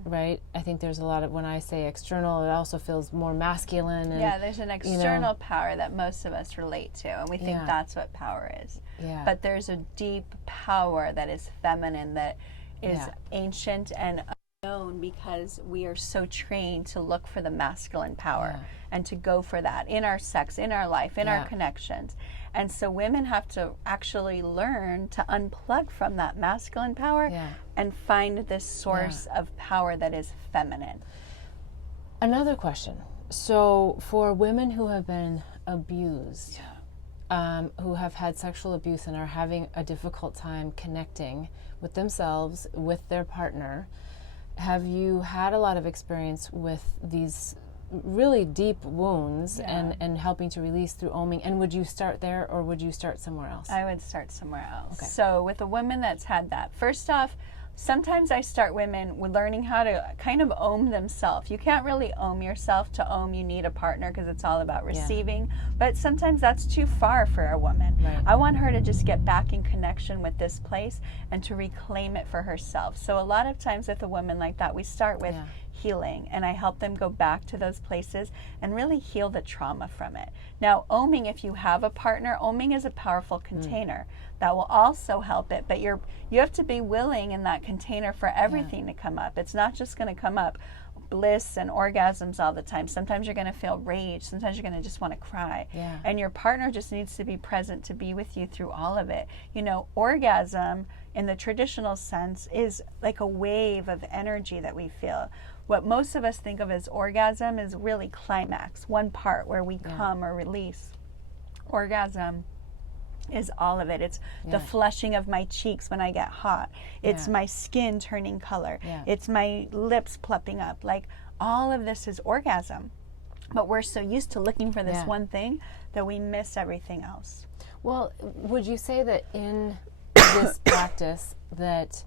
Right? I think there's a lot of, when I say external, it also feels more masculine. And, there's an external power that most of us relate to, and we think that's what power is. Yeah. But there's a deep power that is feminine, that is ancient and unknown, because we are so trained to look for the masculine power and to go for that in our sex, in our life, in our connections. And so women have to actually learn to unplug from that masculine power and find this source of power that is feminine. Another question. So for women who have been abused, who have had sexual abuse and are having a difficult time connecting with themselves, with their partner, have you had a lot of experience with these really deep wounds and helping to release through Oming? And would you start there, or would you start somewhere else? I would start somewhere else. Okay. So with a woman that's had that, first off, sometimes I start women with learning how to kind of Om themselves. You can't really Om yourself. To Om, you need a partner, because it's all about receiving. But sometimes that's too far for a woman. Right. I want her to just get back in connection with this place and to reclaim it for herself. So a lot of times with a woman like that, we start with healing, and I help them go back to those places and really heal the trauma from it. Now, Oming, if you have a partner, Oming is a powerful container that will also help it, but you have to be willing in that container for everything to come up. It's not just going to come up bliss and orgasms all the time. Sometimes you're going to feel rage. Sometimes you're going to just want to cry. Yeah. And your partner just needs to be present to be with you through all of it. You know, orgasm in the traditional sense is like a wave of energy that we feel. What most of us think of as orgasm is really climax, one part where we come or release. Orgasm is all of it. It's the flushing of my cheeks when I get hot. It's my skin turning color. It's my lips plumping up. Like, all of this is orgasm. But we're so used to looking for this one thing that we miss everything else. Well, would you say that in this practice that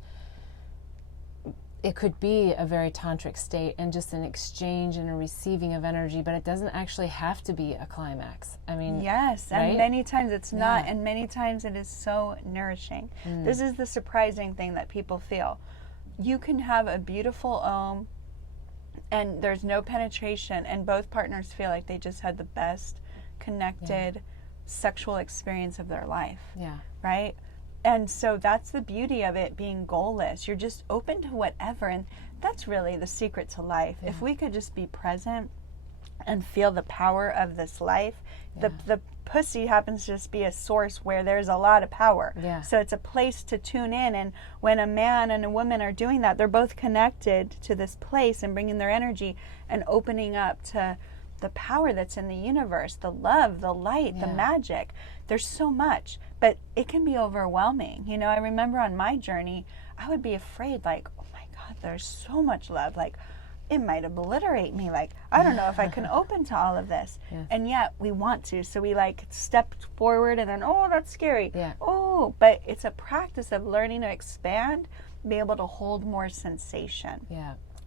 it could be a very tantric state and just an exchange and a receiving of energy, but it doesn't actually have to be a climax? I mean, yes, right? And many times it's not, and many times it is so nourishing. This is the surprising thing that people feel. You can have a beautiful Om and there's no penetration, and both partners feel like they just had the best connected sexual experience of their life. Right? And so that's the beauty of it being goalless. You're just open to whatever, and that's really the secret to life. If we could just be present and feel the power of this life, the pussy happens to just be a source where there's a lot of power. So it's a place to tune in, and when a man and a woman are doing that, they're both connected to this place and bringing their energy and opening up to the power that's in the universe, the love, the light, the magic. There's so much, but it can be overwhelming. You know, I remember on my journey, I would be afraid, like, oh my God, there's so much love. Like, it might obliterate me. Like, I don't know if I can open to all of this. And yet we want to. So we like step forward and then, oh, that's scary. Oh, but it's a practice of learning to expand, be able to hold more sensation.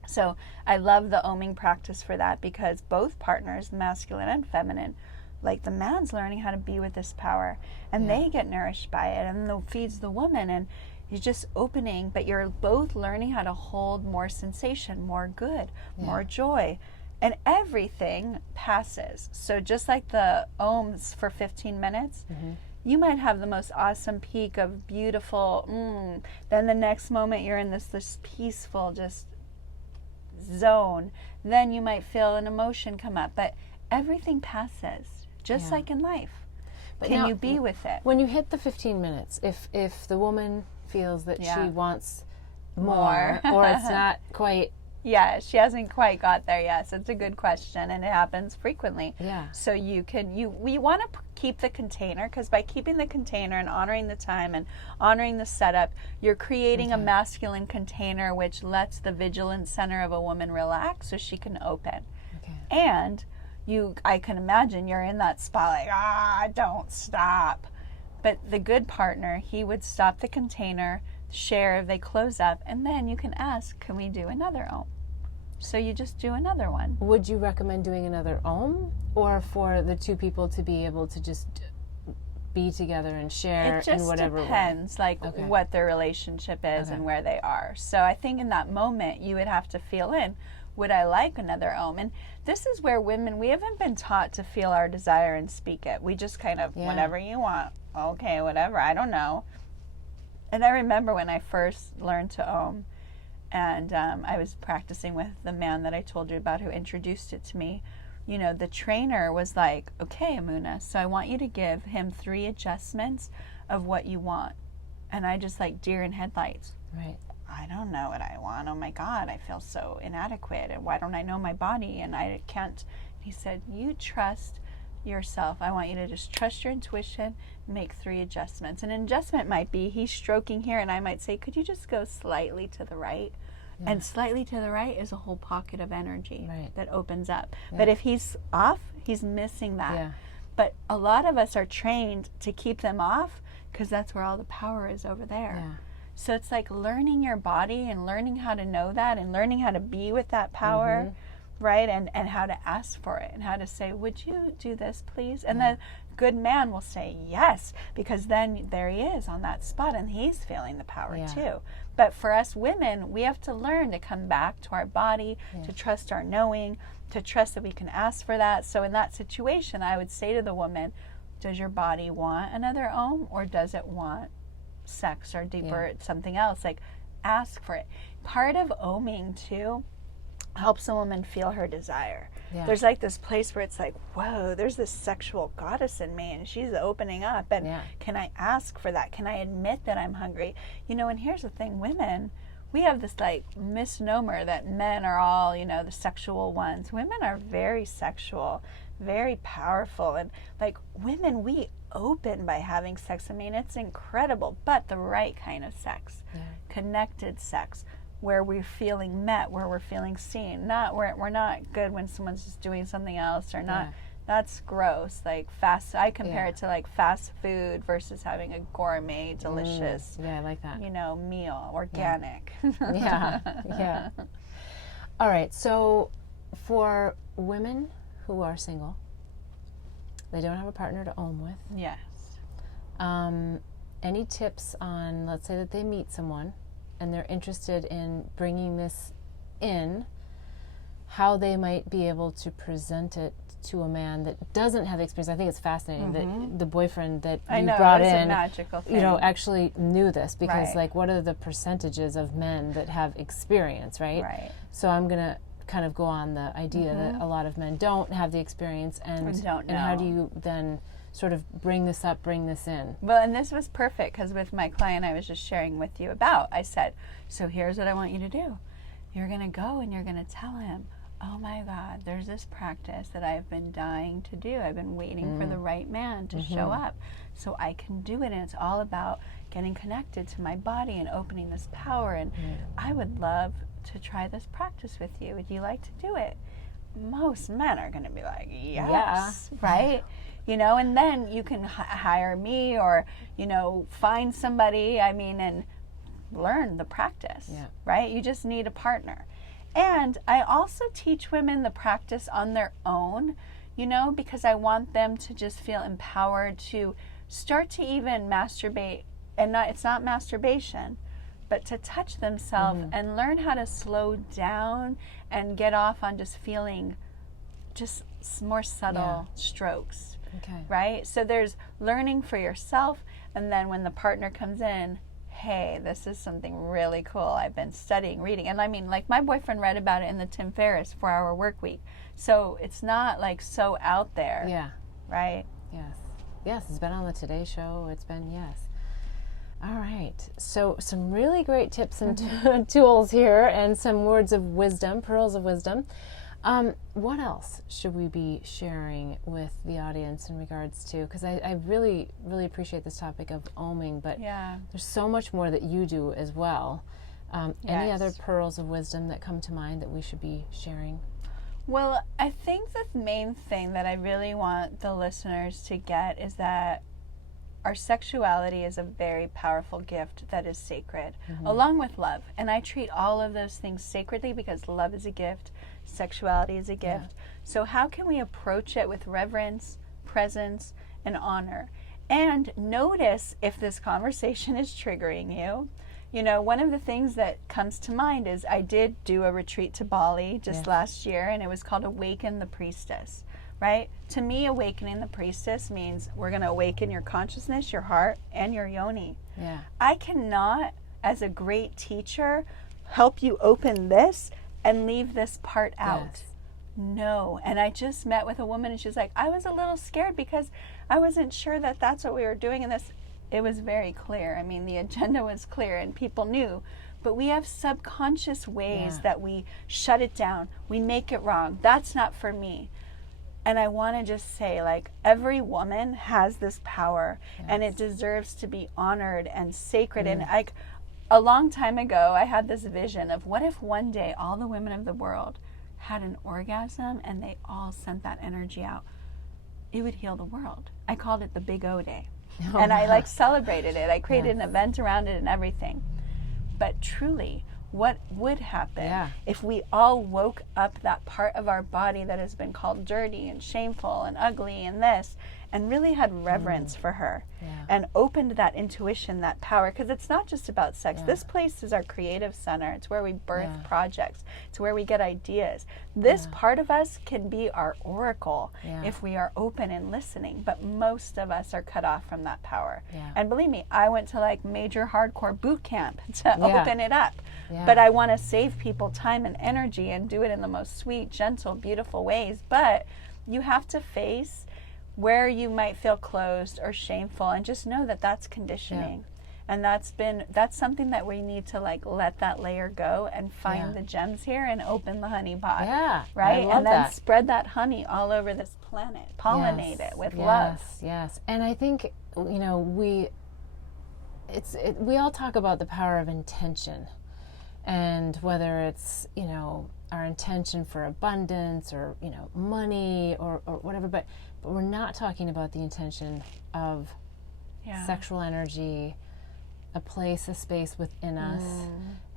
So I love the Oming practice for that, because both partners, masculine and feminine, like the man's learning how to be with this power, and they get nourished by it, and it feeds the woman, and you're just opening, but you're both learning how to hold more sensation, more good, more joy, and everything passes. So just like the Oms for 15 minutes, you might have the most awesome peak of beautiful, then the next moment you're in this peaceful, just zone. Then you might feel an emotion come up, but everything passes, just like in life. But can you be with it? When you hit the 15 minutes, if the woman feels that she wants more or it's not quite... Yeah, she hasn't quite got there yet. So it's a good question, and it happens frequently. So we want to keep the container, because by keeping the container and honoring the time and honoring the setup, you're creating a masculine container which lets the vigilant center of a woman relax so she can open. And I can imagine you're in that spot like, don't stop. But the good partner, he would stop the container, share, they close up, and then you can ask, can we do another Om? So you just do another one. Would you recommend doing another Om, or for the two people to be able to just be together and share in whatever way? It just depends, what their relationship is and where they are. So I think in that moment, you would have to feel in, would I like another Om? And this is where women, we haven't been taught to feel our desire and speak it. We just kind of, whatever you want. Okay, whatever, I don't know. And I remember when I first learned to Om, and I was practicing with the man that I told you about who introduced it to me. You know, the trainer was like, okay, Emunah, so I want you to give him 3 adjustments of what you want. And I just like deer in headlights. I don't know what I want. Oh my God, I feel so inadequate. And why don't I know my body? And I can't. He said, you trust yourself. I want you to just trust your intuition, make 3 adjustments. And an adjustment might be he's stroking here, and I might say, could you just go slightly to the right? And slightly to the right is a whole pocket of energy that opens up. But if he's off, he's missing that. But a lot of us are trained to keep them off, because that's where all the power is, over there. So it's like learning your body and learning how to know that and learning how to be with that power. Right? And how to ask for it, and how to say, would you do this, please? And the good man will say yes, because then there he is on that spot, and he's feeling the power too. But for us women, we have to learn to come back to our body, to trust our knowing, to trust that we can ask for that. So in that situation, I would say to the woman, does your body want another Om, or does it want sex or deeper something else? Like, ask for it. Part of Oming too helps a woman feel her desire. Yeah. There's like this place where it's like, whoa, there's this sexual goddess in me and she's opening up. And can I ask for that? Can I admit that I'm hungry? You know, and here's the thing, women, we have this like misnomer that men are all, you know, the sexual ones. Women are very sexual, very powerful. And like women, we open by having sex. I mean, it's incredible, but the right kind of sex, connected sex, where we're feeling met, where we're feeling seen. Not where we're not good when someone's just doing something else or not. That's gross. Like fast, I compare it to like fast food versus having a gourmet, delicious, I like that. you know, meal, organic. Yeah. All right. So for women who are single, they don't have a partner to OM with. Yes. Any tips on, let's say that they meet someone and they're interested in bringing this in, how they might be able to present it to a man that doesn't have the experience? I think it's fascinating that the boyfriend that you brought in, a magical thing. you know, actually knew this, because like, what are the percentages of men that have experience, right? Right. So I'm gonna kind of go on the idea that a lot of men don't have the experience, and how do you then sort of bring this in? Well, and this was perfect, because with my client I was just sharing with you about, I said, so here's what I want you to do. You're going to go and you're going to tell him, oh my God, there's this practice that I've been dying to do. I've been waiting for the right man to show up so I can do it. And it's all about getting connected to my body and opening this power. And I would love to try this practice with you. Would you like to do it? Most men are going to be like, yes, right? You know, and then you can hire me or, you know, find somebody, I mean, and learn the practice, right? You just need a partner. And I also teach women the practice on their own, you know, because I want them to just feel empowered to start to even masturbate, and it's not masturbation, but to touch themselves and learn how to slow down and get off on just feeling just more subtle strokes, right? So there's learning for yourself, and then when the partner comes in, hey, this is something really cool. I've been studying, reading. And I mean, like, my boyfriend read about it in the Tim Ferriss 4-Hour Work Week. So it's not like so out there. Yeah. Right? Yes, it's been on the Today Show. It's been, All right. So some really great tips and tools here, and some words of wisdom, pearls of wisdom. What else should we be sharing with the audience in regards to, because I really, really appreciate this topic of OMing, but there's so much more that you do as well. Any other pearls of wisdom that come to mind that we should be sharing? Well, I think the main thing that I really want the listeners to get is that our sexuality is a very powerful gift that is sacred, along with love. And I treat all of those things sacredly because love is a gift, sexuality is a gift. So how can we approach it with reverence, presence, and honor? And notice if this conversation is triggering you. You know, one of the things that comes to mind is I did do a retreat to Bali just last year, and it was called Awaken the Priestess. Right? To me, awakening the priestess means we're going to awaken your consciousness, your heart, and your yoni. I cannot, as a great teacher, help you open this and leave this part out. No. And I just met with a woman, and she's like, I was a little scared because I wasn't sure that that's what we were doing in this. It was very clear. I mean, the agenda was clear and people knew. But we have subconscious ways that we shut it down. We make it wrong. That's not for me. And I want to just say, like, every woman has this power, and it deserves to be honored and sacred. And a long time ago, I had this vision of what if one day all the women of the world had an orgasm and they all sent that energy out. It would heal the world. I called it the Big O Day. And I celebrated it. I created an event around it and everything. But truly, what would happen if we all woke up that part of our body that has been called dirty and shameful and ugly and this, and really had reverence for her and opened that intuition, that power, because it's not just about sex. This place is our creative center. It's where we birth projects. It's where we get ideas. This part of us can be our oracle if we are open and listening, but most of us are cut off from that power. And believe me, I went to like major hardcore boot camp to open it up. But I want to save people time and energy and do it in the most sweet, gentle, beautiful ways. But you have to face where you might feel closed or shameful, and just know that that's conditioning. And that's something that we need to like let that layer go and find the gems here and open the honey pot. Right? And then spread that honey all over this planet. Pollinate it with love. Yes. And I think, you know, we all talk about the power of intention, and whether it's, you know, our intention for abundance or, you know, money or whatever, but we're not talking about the intention of sexual energy, a place, a space within us.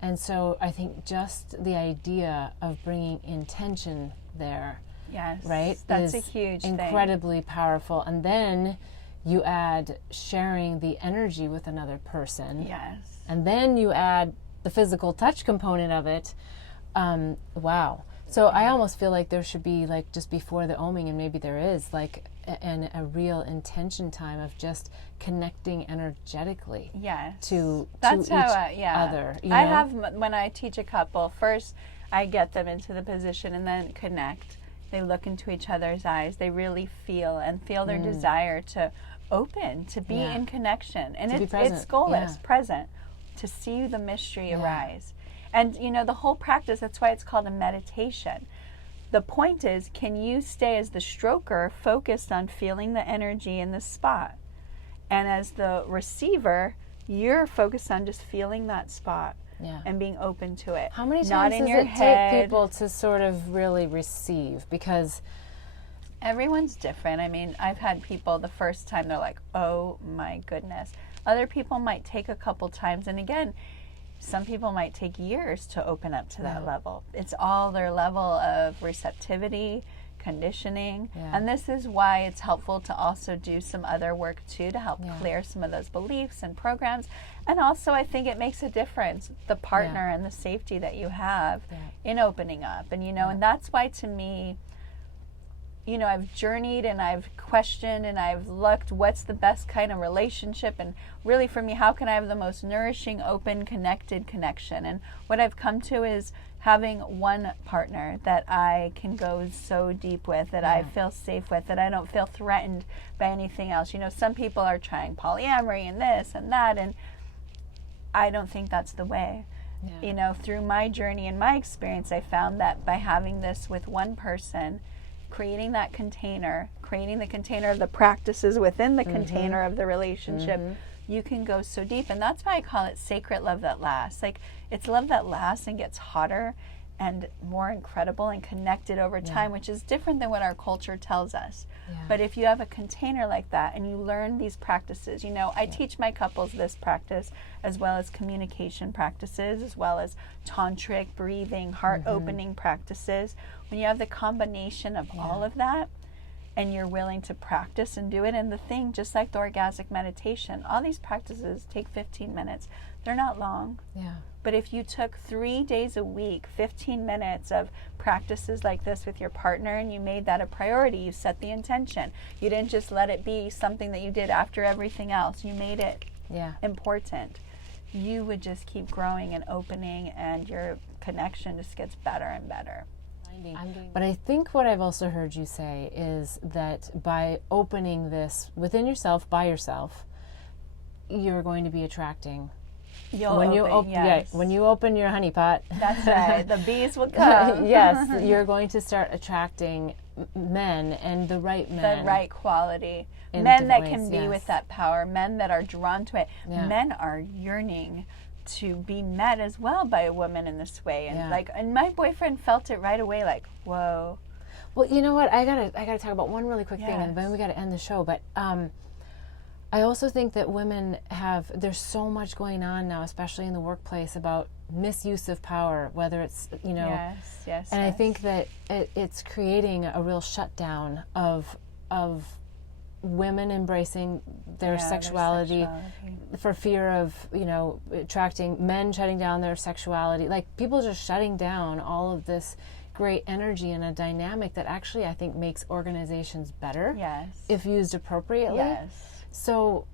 And so I think just the idea of bringing intention there, right, that's is a huge incredibly powerful. And then you add sharing the energy with another person. And then you add the physical touch component of it. Wow. So I almost feel like there should be, like, just before the OMing, and maybe there is, like a real intention time of just connecting energetically to that's each how other. You know? I have, when I teach a couple, first I get them into the position and then connect. They look into each other's eyes. They really feel their desire to open, to be in connection. And it's goalless, present, to see the mystery arise. And, you know, the whole practice, that's why it's called a meditation. The point is, can you stay as the stroker focused on feeling the energy in the spot? And as the receiver, you're focused on just feeling that spot and being open to it. How many times does it take people to sort of really receive? Because everyone's different. I mean, I've had people the first time, they're like, oh my goodness. Other people might take a couple times. And again, some people might take years to open up to that level. It's all their level of receptivity, conditioning. And this is why it's helpful to also do some other work too, to help clear some of those beliefs and programs. And also, I think it makes a difference, the partner and the safety that you have in opening up. And, you know, and that's why, to me, you know, I've journeyed and I've questioned and I've looked what's the best kind of relationship, and really for me, how can I have the most nourishing, open, connected connection? And what I've come to is having one partner that I can go so deep with, that I feel safe with, that I don't feel threatened by anything else. You know, some people are trying polyamory and this and that, and I don't think that's the way. You know, through my journey and my experience, I found that by having this with one person, creating that container, creating the container of the practices within the container of the relationship, you can go so deep. And that's why I call it sacred love that lasts. Like, it's love that lasts and gets hotter and more incredible and connected over time, which is different than what our culture tells us. But if you have a container like that and you learn these practices, you know, I teach my couples this practice, as well as communication practices, as well as tantric, breathing, heart opening practices. When you have the combination of all of that, and you're willing to practice and do it, and the thing, just like the orgasmic meditation, all these practices take 15 minutes. They're not long. But if you took 3 days a week, 15 minutes of practices like this with your partner, and you made that a priority, you set the intention. You didn't just let it be something that you did after everything else. You made it important. You would just keep growing and opening, and your connection just gets better and better. But I think what I've also heard you say is that by opening this within yourself, by yourself, you're going to be attracting. When you open your honey pot. That's right. The bees will come. Yes, you're going to start attracting men, and the right men. The right quality. Men that can be with that power. Men that are drawn to it. Men are yearning to be met as well by a woman in this way. And and my boyfriend felt it right away, like, whoa. Well, you know what? I gotta talk about one really quick thing, and then we gotta end the show. But I also think that women there's so much going on now, especially in the workplace, about misuse of power, whether it's, you know. And I think that it's creating a real shutdown of women embracing their sexuality for fear of, attracting men, shutting down their sexuality, like people just shutting down all of this great energy and a dynamic that actually I think makes organizations better if used appropriately. So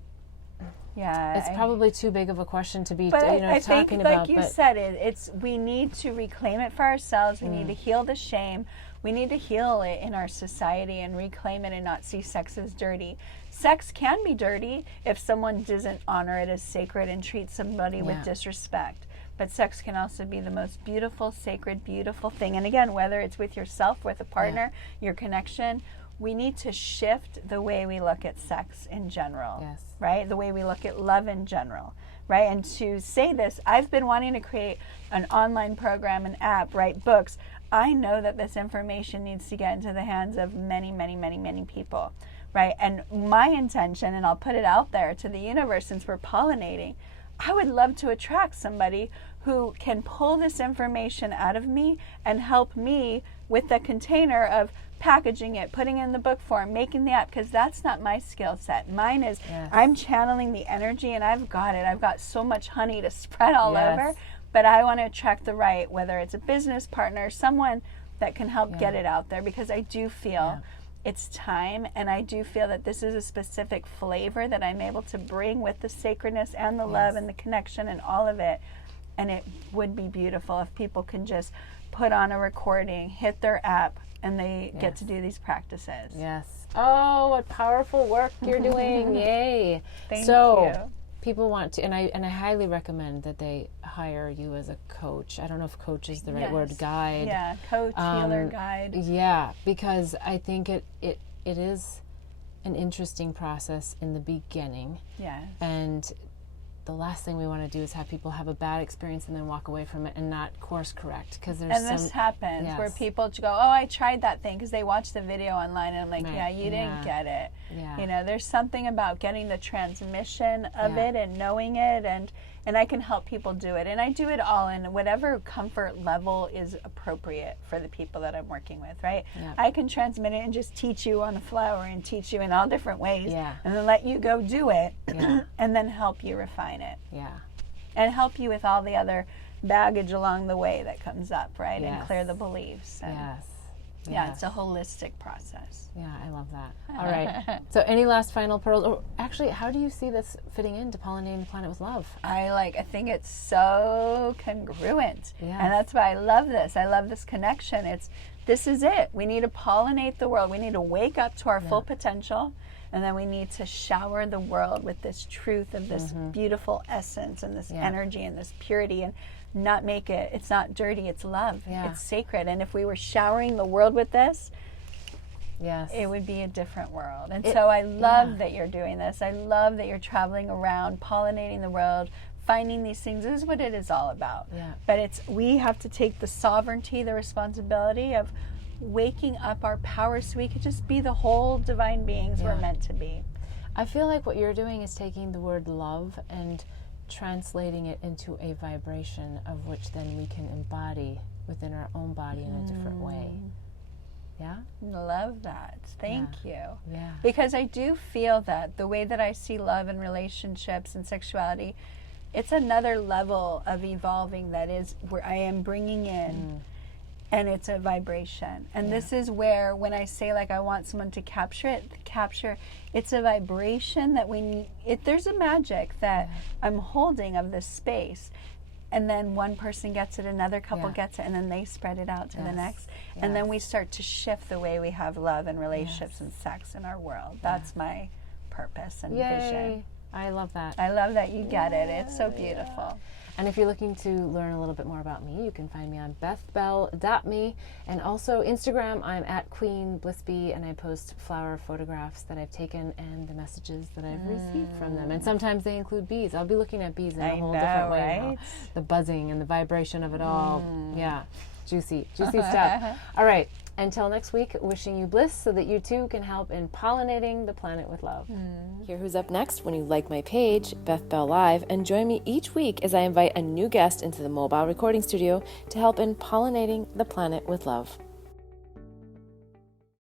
it's probably too big of a question to be I talking think, about. Like you said, we need to reclaim it for ourselves. We need to heal the shame. We need to heal it in our society and reclaim it and not see sex as dirty. Sex can be dirty if someone doesn't honor it as sacred and treats somebody with disrespect. But sex can also be the most beautiful, sacred, beautiful thing. And again, whether it's with yourself, with a partner, your connection, we need to shift the way we look at sex in general, right? The way we look at love in general, right? And to say this, I've been wanting to create an online program, an app, write books. I know that this information needs to get into the hands of many, many, many, many people, right? And my intention, and I'll put it out there to the universe since we're pollinating, I would love to attract somebody who can pull this information out of me and help me with the container of packaging it, putting it in the book form, making the app, because that's not my skill set. Mine is I'm channeling the energy and I've got it. I've got so much honey to spread all over, but I want to attract the right, whether it's a business partner, someone that can help get it out there, because I do feel it's time, and I do feel that this is a specific flavor that I'm able to bring with the sacredness and the love and the connection and all of it. And it would be beautiful if people can just put on a recording, hit their app, and they get to do these practices. Oh, what powerful work you're doing. Yay. Thank you. People want to, and I highly recommend that they hire you as a coach. I don't know if coach is the right word, guide. Yeah, coach, healer, guide. Yeah, because I think it is an interesting process in the beginning. And the last thing we want to do is have people have a bad experience and then walk away from it and not course correct. This happens where people go, oh, I tried that thing, because they watch the video online, and I'm like, you didn't get it. There's something about getting the transmission of it and knowing it, and I can help people do it. And I do it all in whatever comfort level is appropriate for the people that I'm working with, right? I can transmit it and just teach you on the flower and teach you in all different ways, and then let you go do it, and then help you refine it. And help you with all the other baggage along the way that comes up, right? And clear the beliefs. And it's a holistic process. I love that. All right. So any last final pearls? Or actually, how do you see this fitting into Pollinating the Planet with Love? I think it's so congruent. And that's why I love this. I love this connection. This is it. We need to pollinate the world. We need to wake up to our full potential. And then we need to shower the world with this truth of this beautiful essence and this energy and this purity, and not make it's not dirty, it's love. It's sacred. And if we were showering the world with this, it would be a different world. And so I love that you're doing this. I love that you're traveling around, pollinating the world, finding these things. This is what it is all about. But we have to take the sovereignty, the responsibility of waking up our power so we could just be the whole divine beings we're meant to be. I feel like what you're doing is taking the word love and translating it into a vibration of which then we can embody within our own body in a different way. Love that. Thank you. Because I do feel that the way that I see love and relationships and sexuality, it's another level of evolving that is where I am bringing in, and it's a vibration. And this is where, when I say I want someone to capture it, it's a vibration that we need. There's a magic that I'm holding of this space. And then one person gets it, another couple gets it, and then they spread it out to the next. And then we start to shift the way we have love and relationships and sex in our world. That's my purpose and vision. I love that. I love that you get it. It's so beautiful. And if you're looking to learn a little bit more about me, you can find me on bethbell.me, and also Instagram. I'm at Queen Blissbee, and I post flower photographs that I've taken and the messages that I've received from them. And sometimes they include bees. I'll be looking at bees in a whole different way now. The buzzing and the vibration of it all. Juicy stuff. All right. Until next week, wishing you bliss so that you too can help in pollinating the planet with love. Hear who's up next when you like my page, Beth Bell Live, and join me each week as I invite a new guest into the mobile recording studio to help in pollinating the planet with love.